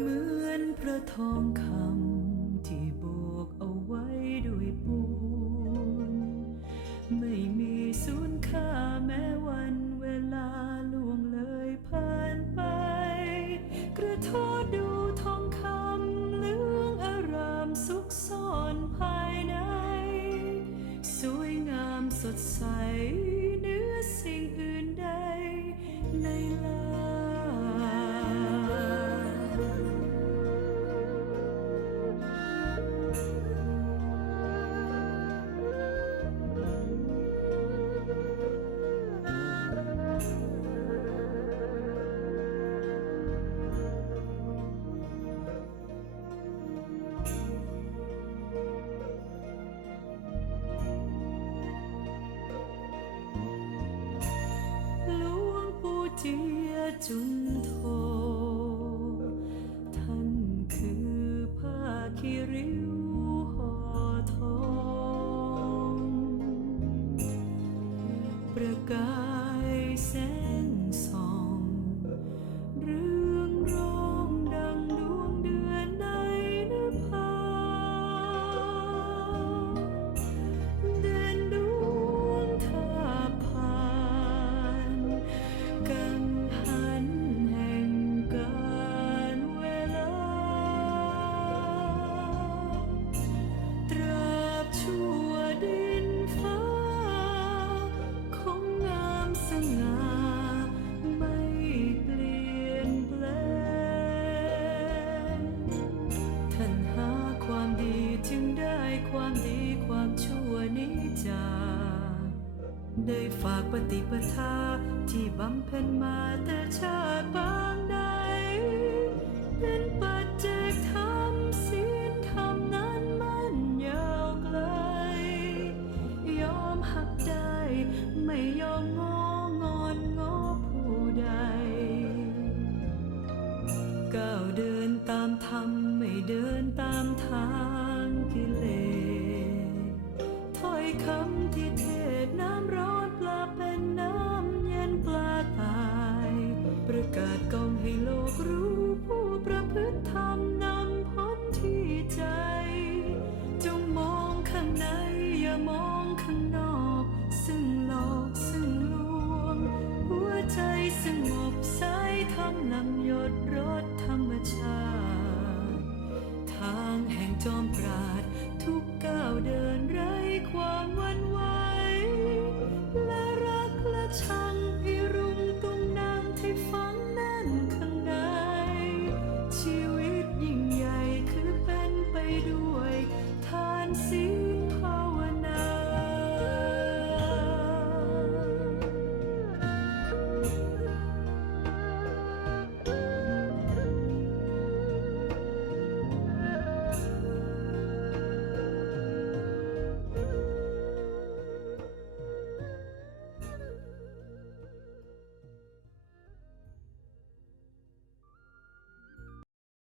เหมือนพระทองคำที่โบกเอาไว้ด้วยปูน ไม่มีสูญค่าแม้วันเวลาล่วงเลยผ่านไป กระทอดูทองคำเหลืองอารามสุขซ่อนภายใน สวยงามสดใสเนื้อสิ่งอื่น เจียจุนโท ท่านคือผ้าคีริวห่อทอง ประกายแสง ได้ฝากปฏิปทา ที่บำเพ็ญมาแต่ชาติปางใด เป็นปัจเจกธรรมศีลธรรมนั้นมันยาวไกล ยอมหักได้ ไม่ยอมงองอนงอผู้ใดก้าวเดินตามธรรมไม่เดินตามทางกิเลสถ้อยคำที่เท ศน้ำร้อนปลาเป็นน้ำเย็นปลาตาย ประกาศกองให้โลกรู้ผู้ประพฤติธรรมนำพ้นที่ใจ จงมองข้างในอย่ามองข้างนอก ซึ่งหลอกซึ่งลวง หัวใจสงบสายธรรมลำยดรสธรรมชาติ ทางแห่งจอมปรา